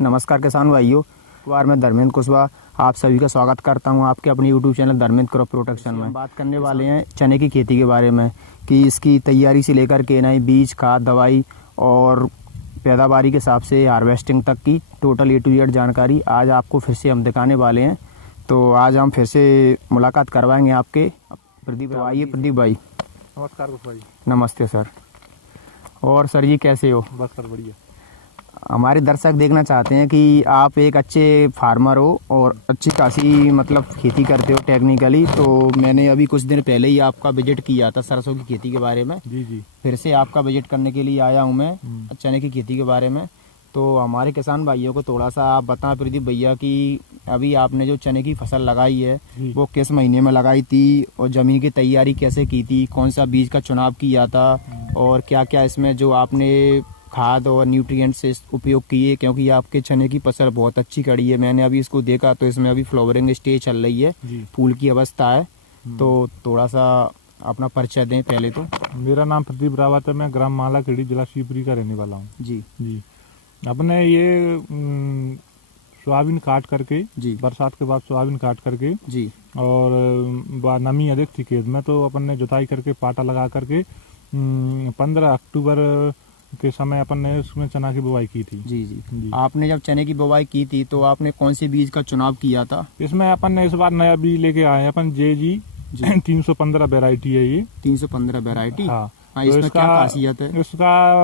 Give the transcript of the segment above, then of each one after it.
नमस्कार किसान भाइयों, बार मैं धर्मेंद्र कुशवाहा आप सभी का स्वागत करता हूं आपके अपने YouTube channel Dharmendra crop protection में। बात करने वाले हैं चने की खेती के बारे में कि इसकी तैयारी से लेकर के नहीं बीज, खाद, दवाई और पैदावारी के हिसाब से हार्वेस्टिंग तक की टोटल A to Z जानकारी आज आपको फिर से हम दिखाने वाले हैं। तो आज हम फिर से मुलाकात करवाएंगे आपके प्रदीप। आइए प्रदीप भाई। नमस्कार कुशवाहा जी। नमस्ते सर। और सर जी कैसे हो? बस सर बढ़िया। हमारे दर्शक देखना चाहते हैं कि आप एक अच्छे फार्मर हो और अच्छी खासी मतलब खेती करते हो टेक्निकली। तो मैंने अभी कुछ दिन पहले ही आपका विजिट किया था सरसों की खेती के बारे में। जी। फिर से आपका विजिट करने के लिए आया हूं मैं चने की खेती के बारे में। तो हमारे किसान भाइयों को थोड़ा सा आप बताएं प्रदीप भैया कि अभी आपने जो चने की फसल लगाई है वो किस महीने में लगाई थी और ज़मीन की तैयारी कैसे की थी, कौन सा बीज का चुनाव किया था और क्या क्या इसमें जो आपने खाद और न्यूट्रिएंट से उपयोग किए, क्योंकि आपके चने की फसल बहुत अच्छी खड़ी है। मैंने अभी इसको देखा तो इसमें अभी फ्लावरिंग स्टेज चल रही है, फूल की अवस्था है। तो थोड़ा सा अपना परिचय दें पहले तो। मेरा नाम प्रदीप रावत है, मैं ग्राम मालाखेड़ी जिला शिवपुरी का रहने वाला हूँ। जी। अपने ये सोयाबीन काट करके बरसात के बाद सोयाबीन काट करके जी और नमी अधिक थी खेत में, तो अपन ने जुताई करके पाटा लगा करके 15 अक्टूबर के समय अपन ने उसमें चना की बुवाई की थी। जी। आपने जब चने की बुवाई की थी तो आपने कौन से बीज का चुनाव किया था? इसमें अपन ने इस बार नया बीज लेके आए हैं अपन JG 315 वेराइटी है ये। 315 वेराइटी। हाँ। तो इसमें क्या खासियत है? इसका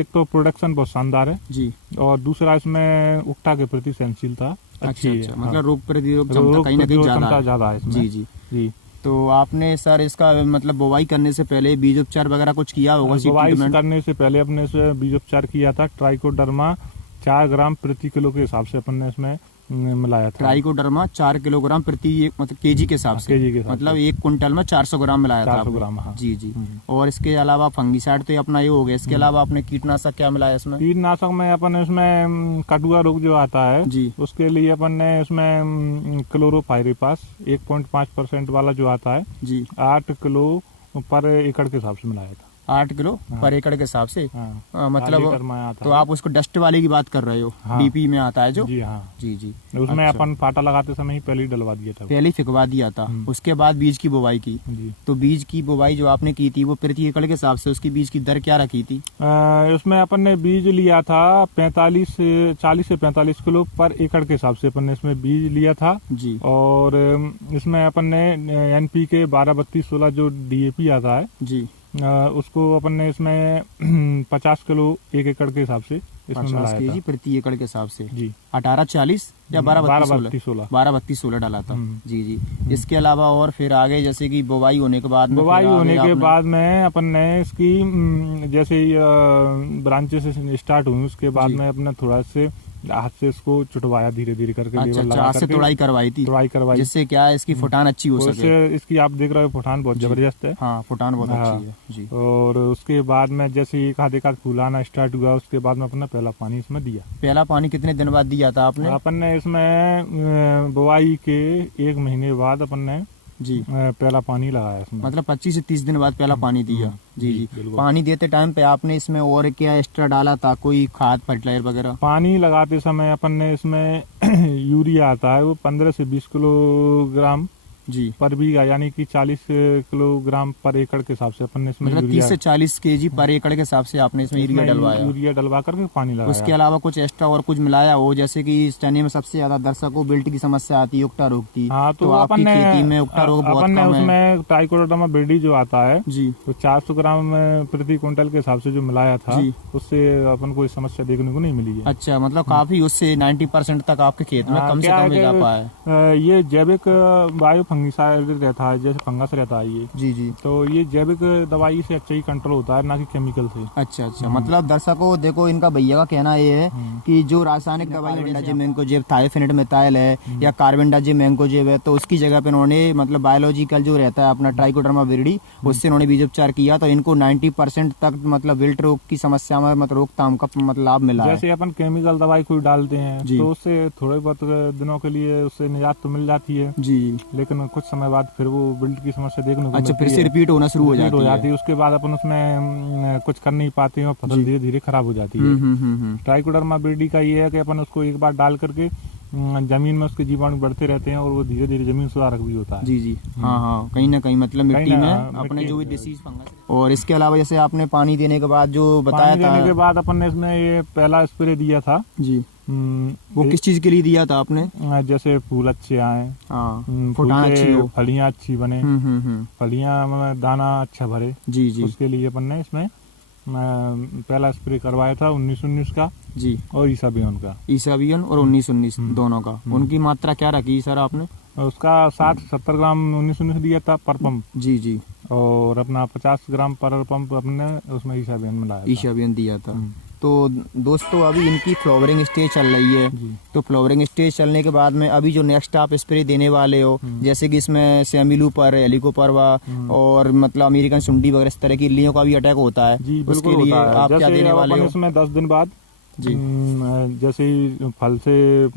एक तो प्रोडक्शन बहुत शानदार है जी, और दूसरा इसमें उक्टा के प्रति सहनशीलता अच्छी है। मतलब रोग प्रतिरोधक क्षमता कहीं ना कहीं ज्यादा है इसमें। जी। तो आपने सर इसका मतलब बुवाई करने से पहले बीज उपचार वगैरह कुछ किया होगा? बुवाई करने से पहले अपने से बीज उपचार किया था। ट्राइकोडर्मा 4 ग्राम प्रति किलो के हिसाब से अपन ने इसमें मिलाया था। ट्राइकोडर्मा 4 किलोग्राम प्रति मतलब केजी के हिसाब से, मतलब 1 कुंटल में 400 ग्राम मिलाया था। 400 ग्राम। हाँ। जी। और इसके अलावा फंगीसाइड तो अपना ये हो गया, इसके अलावा आपने कीटनाशक क्या मिलाया इसमें? कीटनाशक में अपन इसमें कटुआ रोग जो आता है जी, उसके लिए अपन ने इसमें क्लोरोपाइरिपास 1.5% वाला जो आता है जी 8 किलो पर एकड़ के हिसाब से मिलाया था। 8 किलो पर एकड़ के हिसाब से। मतलब तो आप उसको डस्ट वाले की बात कर रहे हो? हाँ। DP में आता है जो? जी हाँ। जी। उसमें अपन पाटा लगाते समय ही पहले ही डलवा दिया था। पहले ही फिकवा दिया था। उसके बाद बीज की बुवाई की। तो बीज की बुवाई जो आपने की थी वो प्रति एकड़ के हिसाब से उसकी बीज की दर क्या रखी थी? उसमें अपन ने बीज लिया था 40 से 45 किलो पर एकड़ के हिसाब से अपन ने इसमें बीज लिया था जी। और इसमें अपन ने NPK 12-32-16 जो DAP आता है जी, उसको अपन ने इसमें 50 किलो 1 एकड़ के हिसाब से इसमें मिलाया था। प्रति एकड़ के हिसाब से जी। 18-40 या 12-32-16 डाला था जी। इसके अलावा और फिर आगे जैसे कि बुवाई होने के बाद में अपन ने इसकी जैसे ब्रांचेस स्टार्ट हुई उसके बाद में अपने थोड़ा से हाथ से इसको चुटवाया धीरे धीरे करके। हाथ से तुड़ाई करवाई थी जिससे क्या है इसकी फुटान अच्छी हो सके। इसकी आप देख रहे हो फुटान बहुत जबरदस्त है। हाँ, फुटान बहुत अच्छी है जी। और उसके बाद में जैसे एक आध फूल आना स्टार्ट हुआ उसके बाद में अपना पहला पानी इसमें दिया। पहला पानी कितने दिन बाद दिया था आपने? अपन ने इसमें बुवाई के 1 महीने बाद अपन ने जी पहला पानी लगाया इसमें। मतलब 25 से 30 दिन बाद पहला पानी दिया जी। पानी देते टाइम पे आपने इसमें और क्या एक्स्ट्रा डाला था, कोई खाद फर्टिलाइजर वगैरह? पानी लगाते समय अपन ने इसमें यूरिया आता है वो 15 से 20 किलोग्राम जी पर बीघा, यानी कि 40 किलोग्राम पर एकड़ के हिसाब से अपन ने इसमें मतलब 30 से 40 kg पर एकड़ के हिसाब से आपने इसमें यूरिया डलवा करके पानी लगाया। उसके अलावा कुछ एक्स्ट्रा और कुछ मिलाया हो? जैसे कि इस चने में सबसे ज्यादा दर्शकों बिल्ट की समस्या आती है, उक्टा रोग की। हाँ, तो आपकी खेती में उक्टा रोग बहुत कम है। उसमें ट्राइकोडर्मा विरिडी जो आता है जी, तो 400 ग्राम प्रति क्विंटल के हिसाब से जो मिलाया था उससे अपन को समस्या देखने को नहीं मिली है। अच्छा, मतलब काफी उससे 90% तक आपके खेत में कम से कम जा पाया। ये जैविक बायो फंगिसाइड रहता है, जैसे फंगस रहता है ये जी। तो ये जैविक दवाई से अच्छा ही कंट्रोल होता है, ना कि केमिकल से। अच्छा। मतलब दर्शकों देखो, इनका भैया का कहना ये है कि जो रासायनिक दवाई मैंकोजेब थायोफेनेट मेथाइल है या कार्बेंडाजिम मैंकोजेब है, तो उसकी जगह पे इन्होंने मतलब बायोलॉजिकल जो रहता है अपना ट्राइकोडर्मा विरिडी, उससे इन्होंने बीज उपचार किया तो इनको 90% तक मतलब विल्ट रोग की समस्या में मतलब रोकथाम का मतलब लाभ मिला है। जैसे अपन केमिकल दवाई कोई डालते हैं तो उससे थोड़े बहुत दिनों के लिए उससे निजात तो मिल जाती है जी, लेकिन कुछ समय बाद फिर वो विल्ट की समस्या देखने को अच्छा, फिर से रिपीट होना शुरू हो जाती है। उसके बाद अपन उसमें कुछ कर नहीं पाते हैं और फसल धीरे धीरे खराब हो जाती है। ट्राइकोडर्मा विरिडी का ये है कि अपन उसको एक बार डाल करके जमीन में उसके जीवाणु बढ़ते रहते हैं और वो धीरे धीरे जमीन सुधारक भी होता है। जी जी, हाँ, कहीं ना कहीं मतलब मिट्टी में अपने जो भी डिसीज फंगस। और इसके अलावा जैसे आपने पानी देने के बाद जो बताया था, देने के बाद अपन ने इसमें ये पहला स्प्रे दिया था जी, वो किस चीज के लिए दिया था आपने? जैसे फूल अच्छे आए, फलियां अच्छी बने, फलियां में दाना अच्छा भरे, जी जी, उसके लिए अपन ने इसमें पहला स्प्रे करवाया था 19-19 का जी, और ईसाबियन का, ईसाबियन और 19-19 दोनों का। उनकी मात्रा क्या रखी सर आपने? उसका 60-70 ग्राम 19-19 दिया था पर पंप जी जी, और अपना 50 ग्राम पर पंप अपने उसमें ईसाबियन मिलाया, ईसाबियन दिया था। तो दोस्तों अभी इनकी फ्लावरिंग स्टेज चल रही है, तो फ्लावरिंग स्टेज चलने के बाद में अभी जो नेक्स्ट आप स्प्रे देने वाले हो, जैसे कि इसमें सेमिलू पर, हेलिकोपर्वा और मतलब अमेरिकन सुंडी वगैरह इस तरह की इल्लियों का भी अटैक होता है, उसके लिए आप क्या देने वाले हो? इसमें 10 दिन बाद जी, जैसे ही फल से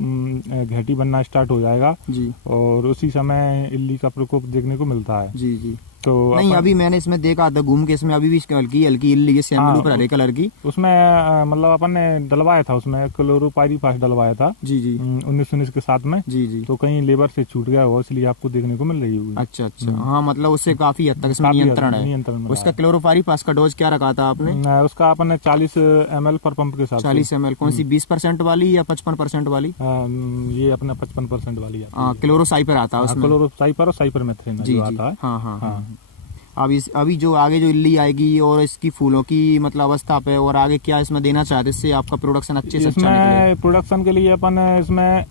घेटी बनना स्टार्ट हो जाएगा जी, और उसी समय इल्ली का प्रकोप देखने को मिलता है जी जी। तो नहीं, अभी मैंने इसमें देखा था घूम के, इसमें अभी भी हल्की हल्की इल्ली सैम्पल पर हरे कलर की, उसमें मतलब अपन ने डलवाया था, उसमें क्लोरोपाइरीफास डलवाया था जी जी 19-19 के साथ में जी जी, तो कहीं लेबर से छूट गया हो, इसलिए आपको देखने को मिल रही होगी। अच्छा अच्छा, हाँ, मतलब उससे काफी हद तक इसमें नियंत्रण है। उसका क्लोरोपाइरीफास का डोज क्या रखा था आपने? उसका अपन ने 40 ml पर पंप के साथ। 40 ml कौन सी, 20% वाली या 55% वाली? ये अपना 55% वाली क्लोरोसाइपर आता है उसमें, क्लोरोसाइपर और साइपरमेथ्रिन जी जी, हाँ हाँ। अभी जो आगे जो इल्ली आएगी और इसकी फूलों की मतलब अवस्था पे, और आगे क्या इसमें देना चाहते इससे आपका प्रोडक्शन अच्छे से अच्छा निकले? प्रोडक्शन के लिए अपन इसमें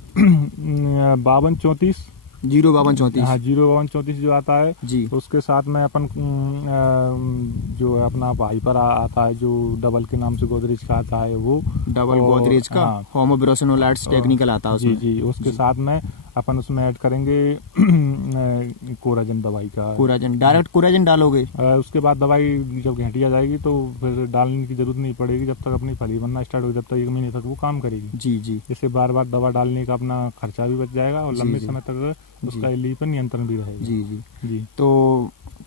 52-34 05234 हाँ 05234 जो आता है जी, उसके साथ में अपन जो अपना हाइपर आता है, जो डबल के नाम से गोदरेज का आता है, वो डबल गोदरेज का होमोब्रोसिनोलाइट्स टेक्निकल आता है उसमें जी जी, उसके साथ में अपन उसमें ऐड करेंगे कोराजन दवाई का। कोराजन डायरेक्ट कोराजन डालोगे? उसके बाद दवाई जब घेटिया जाएगी तो फिर डालने की जरूरत नहीं पड़ेगी, जब तक अपनी फली बनना स्टार्ट हो, जब तक 1 महीने तक वो काम करेगी जी जी। इससे बार बार दवा डालने का अपना खर्चा भी बच जाएगा और लंबे समय तक उसका इल्ली पर नियंत्रण भी रहेगा जी जी जी।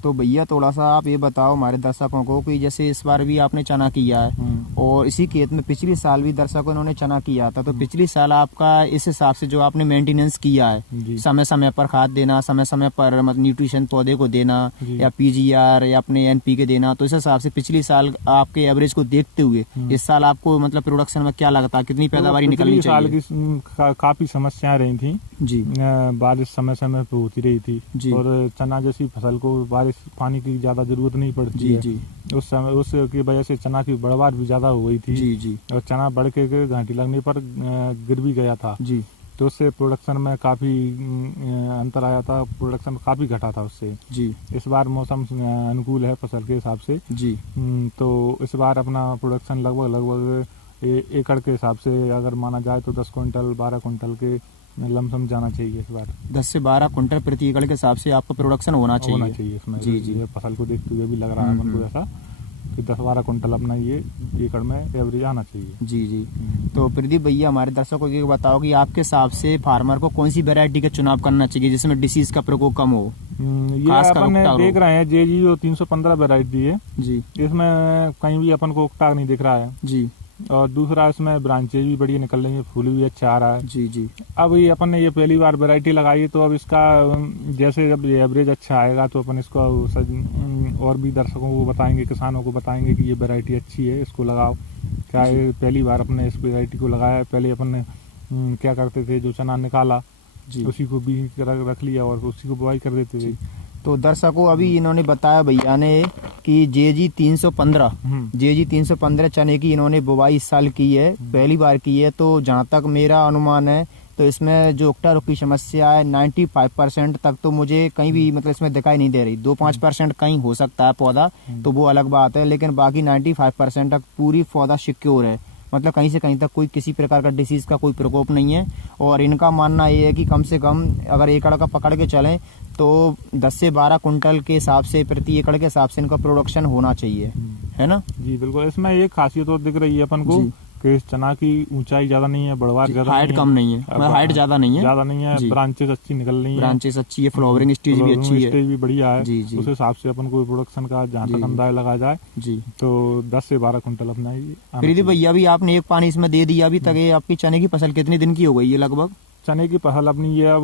तो भैया थोड़ा सा आप ये बताओ हमारे दर्शकों को कि जैसे इस बार भी आपने चना किया है और इसी खेत में पिछले साल भी दर्शकों इन्होंने चना किया था, तो पिछले साल आपका इस हिसाब से जो आपने मेंटेनेंस किया है, समय समय पर खाद देना, समय समय पर मतलब न्यूट्रिशन पौधे को देना या पीजीआर या अपने NPK देना, तो इस हिसाब से पिछले साल आपके एवरेज को देखते हुए इस साल आपको मतलब प्रोडक्शन में क्या लगता है, कितनी पैदावारी निकलनी चाहिए? काफी समस्याएं रही थी जी, बारिश समय समय पे होती रही थी और चना जैसी फसल को बारिश पानी की ज्यादा जरूरत नहीं पड़ती जी, है जी। उस समय उसकी वजह से चना की बढ़वार भी ज्यादा हो गई थी जी जी, और चना बढ़ के घाटी लगने पर गिर भी गया था जी, तो उससे प्रोडक्शन में काफी अंतर आया था, प्रोडक्शन काफी घटा था उससे जी। इस बार मौसम अनुकूल है फसल के हिसाब से जी, तो इस बार अपना प्रोडक्शन लगभग एकड़ के हिसाब से अगर माना जाए तो 10 क्विंटल 12 क्विंटल के लमसम जाना चाहिए इस बार। 10 से 12 क्विंटल प्रति एकड़ के हिसाब से आपका प्रोडक्शन होना चाहिए इसमें जी जी। फसल को देखते हुए भी लग रहा है हमको ऐसा कि 10-12 क्विंटल अपना ये एकड़ में एवरेज आना चाहिए जी जी। तो प्रदीप भैया हमारे दर्शकों को ये बताओ कि आपके हिसाब से फार्मर को कौन सी वैरायटी का चुनाव करना चाहिए जिसमें डिसीज का प्रकोप कम हो? ये अपन देख रहे हैं JG 315 वैरायटी है जी, इसमें कहीं भी अपन को उकटाक नहीं दिख रहा है जी, और दूसरा इसमें ब्रांचेज भी बढ़िया निकल रही है, फूल भी अच्छा आ रहा है जी जी। अब ये अपन ने ये पहली बार वैरायटी लगाई है, तो अब इसका जैसे जब ये एवरेज अच्छा आएगा तो अपन इसको और भी दर्शकों को बताएंगे, किसानों को बताएंगे कि ये वैरायटी अच्छी है, इसको लगाओ। क्या ये पहली बार अपने इस वैरायटी को लगाया है, पहले अपन ने क्या करते थे, जो चना निकाला जी उसी को भी रख लिया और उसी को बुआई कर देते थे। तो दर्शकों अभी इन्होंने बताया भैया ने कि JG 315 चने की इन्होंने बुवाई इस साल की है, पहली बार की है। तो जहाँ तक मेरा अनुमान है तो इसमें जो उकटा रुक की समस्या है 95% तक तो मुझे कहीं भी मतलब इसमें दिखाई नहीं दे रही। 2-5% कहीं हो सकता है पौधा, तो वो अलग बात है, लेकिन बाकी 95% तक पूरी पौधा सिक्योर है, मतलब कहीं से कहीं तक कोई किसी प्रकार का डिसीज का कोई प्रकोप नहीं है। और इनका मानना ये है कि कम से कम अगर एकड़ का पकड़ के चलें तो 10 से 12 कुंटल के हिसाब से प्रति एकड़ के हिसाब से इनका प्रोडक्शन होना चाहिए, है ना जी। बिल्कुल, इसमें एक खासियत और दिख रही है अपन को कि इस चना की ऊंचाई ज्यादा नहीं है, बढ़वार ज्यादा नहीं है, हाइट कम नहीं है, हाइट ज्यादा नहीं है, ब्रांचेस अच्छी निकल रही है, ब्रांचेस अच्छी है, फ्लावरिंग स्टेज भी अच्छी है, स्टेज भी बढ़िया है। उस हिसाब से अपन को प्रोडक्शन का जहाँ तक अंदाजा लगा जाए जी तो 10 से 12 कुंटल अपना ही। भैया अभी आपने एक पानी इसमें दे दिया, अभी तक आपकी चने की फसल कितने दिन की हो गई है लगभग? चने की फसल अपनी ये अब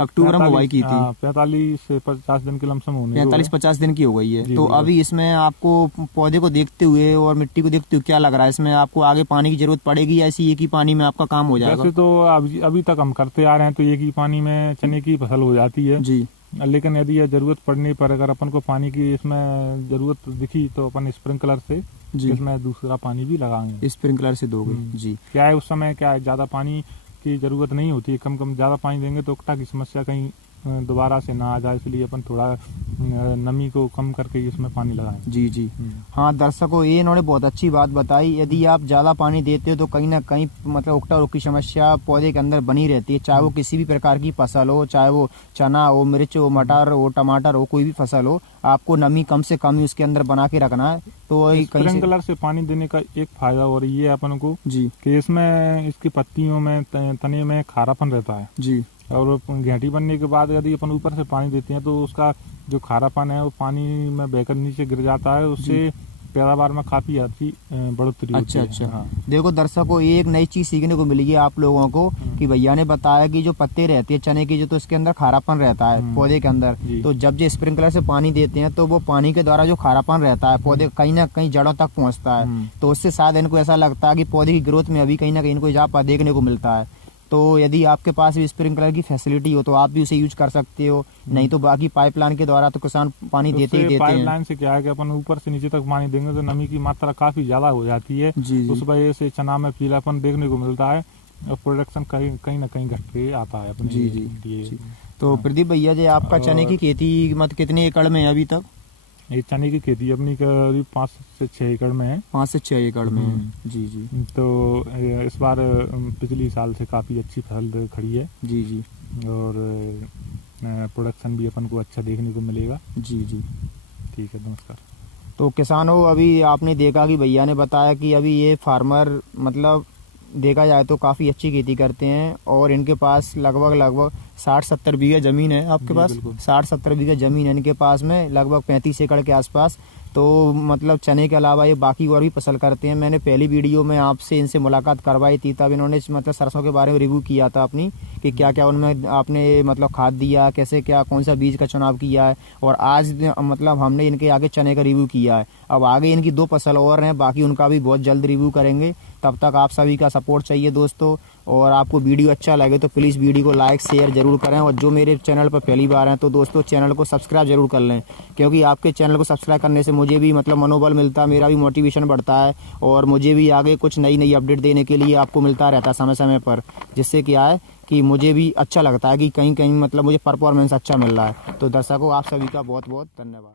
अक्टूबर में बुवाई की थी, 45 से 50 दिन के लमसम होने, 45-50 दिन की हो गई है। तो अभी इसमें आपको पौधे को देखते हुए और मिट्टी को देखते हुए क्या लग रहा है, इसमें आपको आगे पानी की जरूरत पड़ेगी या ऐसी एक ही पानी में आपका काम हो जाएगा? वैसे तो अभी तक हम करते आ रहे हैं तो एक ही पानी में चने की फसल हो जाती है जी, लेकिन यदि जरूरत पड़ने पर अगर अपन को पानी की इसमें जरूरत दिखी तो अपन स्प्रिंकलर से इसमें दूसरा पानी भी लगाएंगे। स्प्रिंकलर से दोगे जी। क्या है उस समय क्या है, ज्यादा पानी की जरूरत नहीं होती है, कम ज्यादा पानी देंगे तो उकटा की समस्या कहीं दोबारा से ना आ जाए, इसलिए अपन थोड़ा नमी को कम करके इसमें पानी लगाएं। जी जी हाँ दर्शकों, ये इन्होंने बहुत अच्छी बात बताई। यदि आप ज्यादा पानी देते हो तो कहीं ना कहीं मतलब उकटा रोग की समस्या पौधे के अंदर बनी रहती है, चाहे वो किसी भी प्रकार की फसल हो, चाहे वो चना हो, मिर्च हो, मटर हो, टमाटर हो, कोई भी फसल हो, आपको नमी कम से कम उसके अंदर बना के रखना है। तो स्प्रिंकलर से पानी देने का एक फायदा और ये है अपन को जी कि इसमें इसकी पत्तियों में तने में खारापन रहता है जी, और घेंटी बनने के बाद यदि अपन ऊपर से पानी देते हैं तो उसका जो खारापन है वो पानी में बहकर नीचे गिर जाता है, उससे पैदावार में काफी अच्छी बढ़ोतरी होती है। अच्छा हाँ। देखो दर्शकों, ये एक नई चीज सीखने को मिली है आप लोगों को कि भैया ने बताया कि जो पत्ते रहते हैं चने की, जो तो इसके अंदर खारापन रहता है पौधे के अंदर, तो जब जो स्प्रिंकलर से पानी देते हैं तो वो पानी के द्वारा जो खारापन रहता है पौधे कहीं ना कहीं जड़ों तक पहुंचता है, तो उससे शायद इनको ऐसा लगता है कि पौधे की ग्रोथ में अभी कहीं ना कहीं इनको इजाफा देखने को मिलता है। तो यदि आपके पास भी स्प्रिंकलर की फैसिलिटी हो तो आप भी उसे यूज कर सकते हो, नहीं तो बाकी पाइपलाइन के द्वारा तो किसान पानी देते ही देते हैं। पाइपलाइन से क्या है कि अपन ऊपर से नीचे तक पानी देंगे तो नमी की मात्रा काफी ज्यादा हो जाती है, उस वजह से चना में पीलापन देखने को मिलता है और प्रोडक्शन कहीं ना कहीं घट के आता है अपने। जी। तो प्रदीप भैया जी, आपका चने की खेती मतलब कितने एकड़ में है अभी तक? ये चने की खेती अपनी करीब 5 से 6 एकड़ में है। 5 से 6 एकड़ में है जी जी। तो इस बार पिछली साल से काफी अच्छी फसल खड़ी है जी जी, और प्रोडक्शन भी अपन को अच्छा देखने को मिलेगा जी जी। ठीक है, नमस्कार। तो किसानों, अभी आपने देखा कि भैया ने बताया कि अभी ये फार्मर मतलब देखा जाए तो काफ़ी अच्छी खेती करते हैं और इनके पास लगभग 60-70 बीघा ज़मीन है। आपके पास 60-70 बीघा ज़मीन है इनके पास में, लगभग 35 एकड़ के आसपास। तो मतलब चने के अलावा ये बाकी और भी फसल करते हैं। मैंने पहली वीडियो में आपसे इनसे मुलाकात करवाई थी, तब इन्होंने मतलब सरसों के बारे में रिव्यू किया था अपनी कि क्या क्या उनमें आपने मतलब खाद दिया, कैसे क्या कौन सा बीज का चुनाव किया है, और आज मतलब हमने इनके आगे चने का रिव्यू किया है। अब आगे इनकी 2 फसल और हैं, बाकी उनका भी बहुत जल्द रिव्यू करेंगे। तब तक आप सभी का सपोर्ट चाहिए दोस्तों, और आपको वीडियो अच्छा लगे तो प्लीज़ वीडियो को लाइक शेयर जरूर करें, और जो मेरे चैनल पर पहली बार हैं तो दोस्तों चैनल को सब्सक्राइब जरूर कर लें, क्योंकि आपके चैनल को सब्सक्राइब करने से मुझे भी मतलब मनोबल मिलता है, मेरा भी मोटिवेशन बढ़ता है, और मुझे भी आगे कुछ नई अपडेट देने के लिए आपको मिलता रहता है समय समय पर, जिससे क्या है कि मुझे भी अच्छा लगता है कि कहीं कहीं मतलब मुझे परफॉर्मेंस अच्छा मिल रहा है। तो दर्शकों, आप सभी का बहुत बहुत धन्यवाद।